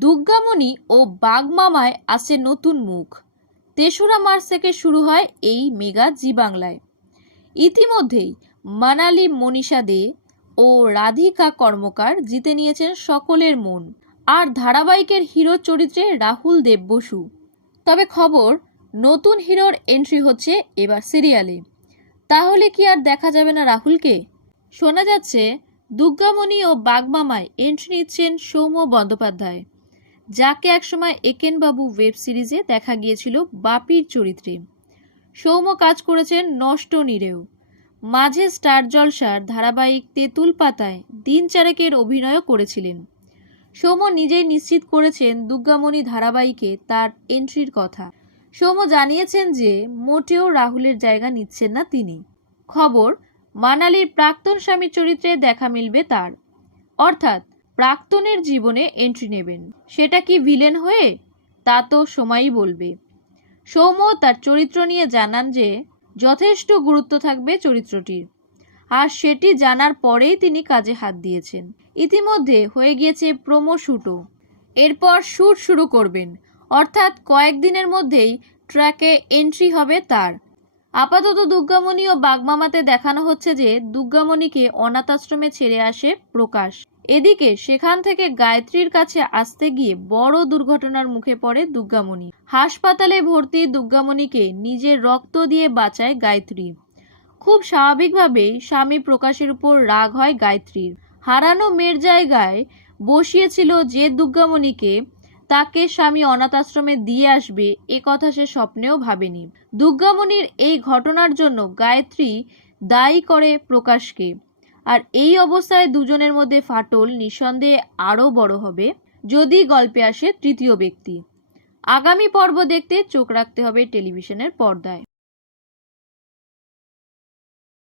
দুর্গামণি ও বাগমামায় আসে নতুন মুখ। তেসরা মার্চ থেকে শুরু হয় এই মেগা জি বাংলায় ইতিমধ্যেই মানালি মনীষা দে ও রাধিকা কর্মকার জিতে নিয়েছেন সকলের মন। আর ধারাবাহিকের হিরো চরিত্রে রাহুল দেব বসু। তবে খবর, নতুন হিরোর এন্ট্রি হচ্ছে এবার সিরিয়ালে। তাহলে কি আর দেখা যাবে না রাহুলকে? শোনা যাচ্ছে, দুর্গামণি ও বাগমামায় এন্ট্রি নিচ্ছেন সৌম্য বন্দ্যোপাধ্যায়। যাকে একসময় একেনবাবু ওয়েব সিরিজে দেখা গিয়েছিল বাপির চরিত্রে। সৌম্য কাজ করেছেন নষ্ট নিরেও। মাঝে স্টার জলসার ধারাবাহিক তেঁতুল পাতায় দিন চারেকের অভিনয়ও করেছিলেন। সৌম্য নিজেই নিশ্চিত করেছেন দুর্গামণি ধারাবাহিকে তার এন্ট্রির কথা। সৌম্য জানিয়েছেন যে মোটেও রাহুলের জায়গা নিচ্ছেন না তিনি। খবর, মানালির প্রাক্তন স্বামীর চরিত্রে দেখা মিলবে তার। অর্থাৎ প্রাক্তনের জীবনে এন্ট্রি নেবেন। সেটা কি ভিলেন হয়ে? তা তো সময়ই বলবে। সৌম্য তার চরিত্র নিয়ে জানান যে, যথেষ্ট গুরুত্ব থাকবে চরিত্রটির। আর সেটি জানার পরেই তিনি কাজে হাত দিয়েছেন। ইতিমধ্যে হয়ে গিয়েছে প্রোমো শ্যুটও এরপর শ্যুট শুরু করবেন। অর্থাৎ কয়েকদিনের মধ্যেই ট্র্যাকে এন্ট্রি হবে তার। আপাতত দুর্গামণি ও বাগমামাতে দেখানো হচ্ছে যে, দুর্গামণিকে অনাথ আশ্রমে ছেড়ে আসে প্রকাশ। এদিকে সেখান থেকে গায়ত্রীর কাছে আসতে গিয়ে বড় দুর্ঘটনার মুখে পড়ে দুর্গামণি। হাসপাতালে ভর্তি দুর্গামণিকে নিজের রক্ত দিয়ে বাঁচায় গায়ত্রী। খুব স্বাভাবিকভাবেই স্বামী প্রকাশের উপর রাগ হয় গায়ত্রীর। হারানো মেয়ের জায়গায় বসিয়েছিল যে দুর্গামণিকে, তাকে স্বামী অনাথ আশ্রমে দিয়ে আসবে এ কথা সে স্বপ্নেও ভাবেনি। দুর্গামণির এই ঘটনার জন্য গায়ত্রী দায়ী করে প্রকাশকে। আর এই অবস্থায় দুজনের মধ্যে ফাটল নিঃসন্দেহে আরও বড় হবে যদি গল্পে আসে তৃতীয় ব্যক্তি। আগামী পর্ব দেখতে চোখ রাখতে হবে টেলিভিশনের পর্দায়।